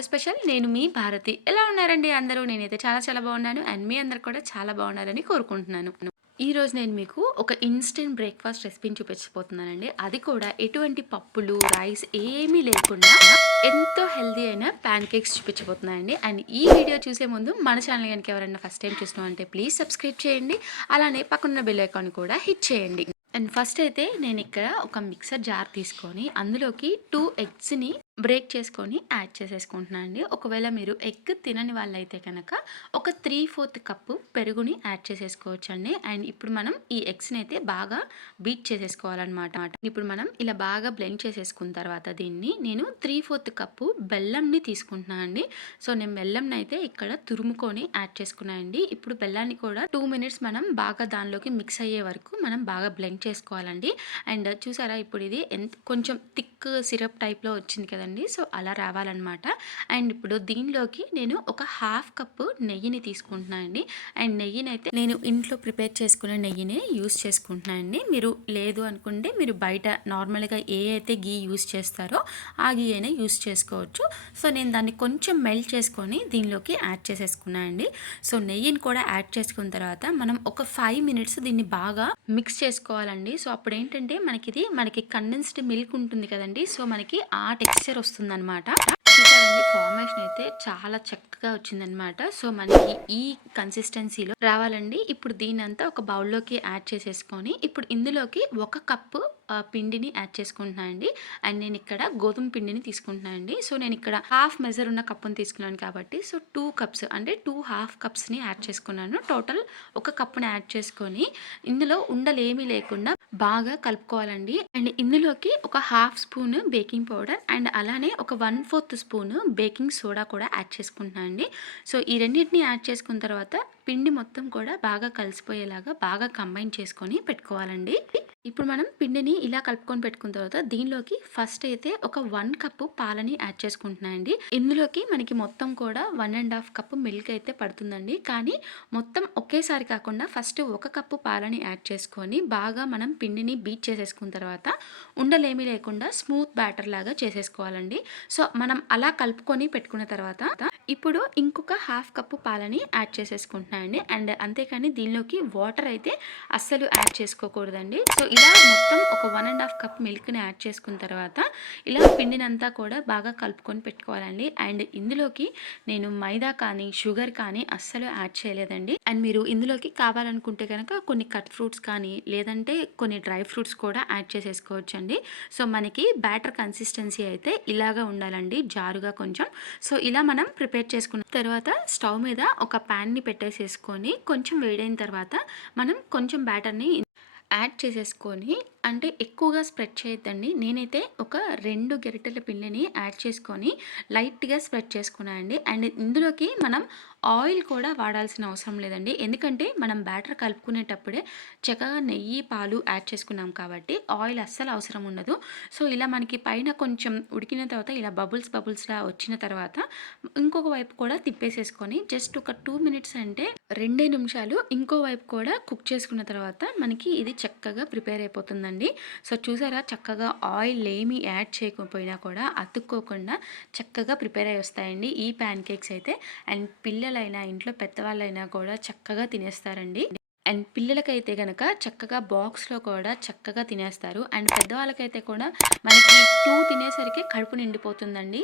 చారు స్పెషల్. నేను మీ భారతి. ఎలా ఉన్నారండి అందరూ? నేనైతే చాలా బాగున్నాను. అండ్ మీ అందరు కూడా చాలా బాగున్నారని కోరుకుంటున్నాను. ఈరోజు నేను మీకు ఒక ఇన్స్టెంట్ బ్రేక్ఫాస్ట్ రెసిపీని చూపించబోతున్నానండి. అది కూడా ఎటువంటి పప్పులు, రైస్ ఏమీ లేకుండా ఎంతో హెల్తీ అయిన ప్యాన్ కేక్స్ చూపించబోతున్నానండి. అండ్ ఈ వీడియో చూసే ముందు మన ఛానల్ కనుక ఎవరైనా ఫస్ట్ టైం చూస్తున్నామంటే ప్లీజ్ సబ్స్క్రైబ్ చేయండి. అలానే పక్కన బెల్ ఐకాన్ కూడా హిట్ చేయండి. అండ్ ఫస్ట్ అయితే నేను ఇక్కడ ఒక మిక్సర్ జార్ తీసుకొని అందులోకి 2 ఎగ్స్ని బ్రేక్ చేసుకొని యాడ్ చేసేసుకుంటున్నాను అండి. ఒకవేళ మీరు ఎగ్ తినని వాళ్ళైతే కనుక ఒక 3/4 కప్పు పెరుగుని యాడ్ చేసేసుకోవచ్చు అండి. అండ్ ఇప్పుడు మనం ఈ ఎగ్స్ని అయితే బాగా బీట్ చేసేసుకోవాలన్నమాట. ఇప్పుడు మనం ఇలా బాగా బ్లెండ్ చేసేసుకున్న తర్వాత దీన్ని నేను 3/4 కప్పు బెల్లంని తీసుకుంటున్నాను అండి. సో నేను బెల్లంని అయితే ఇక్కడ తురుముకొని యాడ్ చేసుకున్నాను అండి. ఇప్పుడు బెల్లాన్ని కూడా 2 మినిట్స్ మనం బాగా దానిలోకి మిక్స్ అయ్యే వరకు మనం బాగా బ్లెండ్ చేసుకోవాలండి. అండ్ చూసారా ఇప్పుడు ఇది కొంచెం థిక్ సిరప్ టైప్లో వచ్చింది కదండి. సో అలా రావాలన్నమాట. అండ్ ఇప్పుడు దీనిలోకి నేను ఒక 1/2 కప్పు నెయ్యిని తీసుకుంటున్నాను అండి. అండ్ నెయ్యిని అయితే నేను ఇంట్లో ప్రిపేర్ చేసుకునే నెయ్యినే యూస్ చేసుకుంటున్నాను అండి. మీరు లేదు అనుకుంటే మీరు బయట నార్మల్గా ఏ అయితే గీ యూస్ చేస్తారో ఆ గీ అయినా యూస్ చేసుకోవచ్చు. సో నేను దాన్ని కొంచెం మెల్ట్ చేసుకొని దీనిలోకి యాడ్ చేసేసుకున్నాను అండి. సో నెయ్యిని కూడా యాడ్ చేసుకున్న తర్వాత మనం ఒక 5 మినిట్స్ దీన్ని బాగా మిక్స్ చేసుకోవాలండి. సో అప్పుడు ఏంటంటే మనకి కండెన్స్డ్ మిల్క్ ఉంటుంది కదండి. సో మనకి ఆ టెక్స్చర్ వస్తుంది అనమాట. చూసారండి ఫార్మేషన్ అయితే చాలా చక్కగా వచ్చిందనమాట. సో మనకి ఈ కన్సిస్టెన్సీలో రావాలండి. ఇప్పుడు దీనంతా ఒక బౌల్లోకి యాడ్ చేసేసుకొని ఇప్పుడు ఇందులోకి 1 కప్పు పిండిని యాడ్ చేసుకుంటున్నాను అండి. అండ్ నేను ఇక్కడ గోధుమ పిండిని తీసుకుంటున్నాను అండి. సో నేను ఇక్కడ హాఫ్ మెజర్ ఉన్న కప్పుని తీసుకున్నాను కాబట్టి సో 2 కప్స్ అంటే 2 హాఫ్ కప్స్ని యాడ్ చేసుకున్నాను. టోటల్ 1 కప్పుని యాడ్ చేసుకొని ఇందులో ఉండలు ఏమీ లేకుండా బాగా కలుపుకోవాలండి. అండ్ ఇందులోకి ఒక 1/2 స్పూన్ బేకింగ్ పౌడర్ అండ్ అలానే ఒక 1/4 స్పూన్ బేకింగ్ సోడా కూడా యాడ్ చేసుకుంటున్నాను అండి. సో ఈ రెండింటిని యాడ్ చేసుకున్న తర్వాత పిండి మొత్తం కూడా బాగా కలిసిపోయేలాగా బాగా కంబైన్ చేసుకొని పెట్టుకోవాలండి. ఇప్పుడు మనం పిండిని ఇలా కలుపుకొని పెట్టుకున్న తర్వాత దీనిలోకి ఫస్ట్ అయితే ఒక 1 కప్పు పాలని యాడ్ చేసుకుంటున్నాను అండి. ఇందులోకి మనకి మొత్తం కూడా 1.5 కప్పు మిల్క్ అయితే పడుతుందండి. కానీ మొత్తం ఒకేసారి కాకుండా ఫస్ట్ 1 కప్పు పాలని యాడ్ చేసుకొని బాగా మనం పిండిని బీట్ చేసేసుకున్న తర్వాత ఉండలేమీ లేకుండా స్మూత్ బ్యాటర్ లాగా చేసేసుకోవాలండి. సో మనం అలా కలుపుకొని పెట్టుకున్న తర్వాత ఇప్పుడు ఇంకొక 1/2 కప్పు పాలని యాడ్ చేసేసుకుంటున్నాను అండి. అండ్ అంతేకాని దీనిలోకి వాటర్ అయితే అస్సలు యాడ్ చేసుకోకూడదండి. సో ఇలా మొత్తం ఒక 1.5 కప్ మిల్క్ని యాడ్ చేసుకున్న తర్వాత ఇలా పిండినంతా కూడా బాగా కలుపుకొని పెట్టుకోవాలండి. అండ్ ఇందులోకి నేను మైదా కానీ షుగర్ కానీ అస్సలు యాడ్ చేయలేదండి. అండ్ మీరు ఇందులోకి కావాలనుకుంటే కనుక కొన్ని కట్ ఫ్రూట్స్ కానీ లేదంటే కొన్ని డ్రై ఫ్రూట్స్ కూడా యాడ్ చేసేసుకోవచ్చు అండి. సో మనకి బ్యాటర్ కన్సిస్టెన్సీ అయితే ఇలాగా ఉండాలండి, జారుగా కొంచెం. సో ఇలా మనం ప్రిపేర్ చేసుకున్న తర్వాత స్టవ్ మీద ఒక ప్యాన్ని పెట్టేసేసుకొని కొంచెం వేడైన తర్వాత మనం కొంచెం బ్యాటర్ని యాడ్ చేసేసుకొని అంటే ఎక్కువగా స్ప్రెడ్ చేయొద్దండి. నేనైతే ఒక 2 గరిటెల పిండిని యాడ్ చేసుకొని లైట్గా స్ప్రెడ్ చేసుకున్నాను అండి. అండ్ ఇందులోకి మనం ఆయిల్ కూడా వాడాల్సిన అవసరం లేదండి. ఎందుకంటే మనం బ్యాటర్ కలుపుకునేటప్పుడే చక్కగా నెయ్యి పాలు యాడ్ చేసుకున్నాం కాబట్టి ఆయిల్ అస్సలు అవసరం ఉండదు. సో ఇలా మనకి పైన కొంచెం ఉడికిన తర్వాత ఇలా బబుల్స్లా వచ్చిన తర్వాత ఇంకొక వైపు కూడా తిప్పేసేసుకొని జస్ట్ ఒక 2 మినిట్స్ అంటే 2 నిమిషాలు ఇంకో వైపు కూడా కుక్ చేసుకున్న తర్వాత మనకి ఇది చక్కగా ప్రిపేర్ అయిపోతుందండి. సో చూసారా చక్కగా ఆయిల్ ఏమీ యాడ్ చేయకపోయినా కూడా అతుక్కోకుండా చక్కగా ప్రిపేర్ అయ్యి వస్తాయండి ఈ ప్యాన్ కేక్స్ అయితే. అండ్ పిల్లలైనా ఇంట్లో పెద్దవాళ్ళైనా కూడా చక్కగా తినేస్తారండి. అండ్ పిల్లలకైతే కనుక చక్కగా బాక్స్లో కూడా చక్కగా తినేస్తారు. అండ్ పెద్దవాళ్ళకైతే కూడా మనకి 2 తినేసరికి కడుపు నిండిపోతుందండి.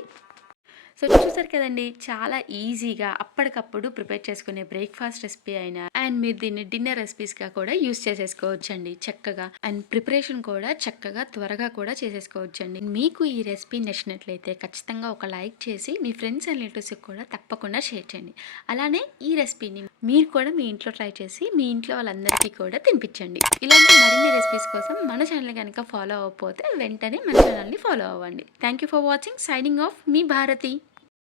సో చూసారు కదండి చాలా ఈజీగా అప్పటికప్పుడు ప్రిపేర్ చేసుకునే బ్రేక్ఫాస్ట్ రెసిపీ అయినా అండ్ మీరు దీన్ని డిన్నర్ రెసిపీస్గా కూడా యూస్ చేసేసుకోవచ్చు అండి చక్కగా. అండ్ ప్రిపరేషన్ కూడా చక్కగా త్వరగా కూడా చేసేసుకోవచ్చు అండి. మీకు ఈ రెసిపీ నచ్చినట్లయితే ఖచ్చితంగా ఒక లైక్ చేసి మీ ఫ్రెండ్స్ అండ్ రిలేటివ్స్కి కూడా తప్పకుండా షేర్ చేయండి. అలానే ఈ రెసిపీని మీరు కూడా మీ ఇంట్లో ట్రై చేసి మీ ఇంట్లో వాళ్ళందరికీ కూడా తినిపించండి. ఇలాంటి మరిన్ని రెసిపీస్ కోసం మన ఛానల్ కనుక ఫాలో అవ్వకపోతే వెంటనే మన ఛానల్ని ఫాలో అవ్వండి. Thank you for watching. Signing off మీ భారతి.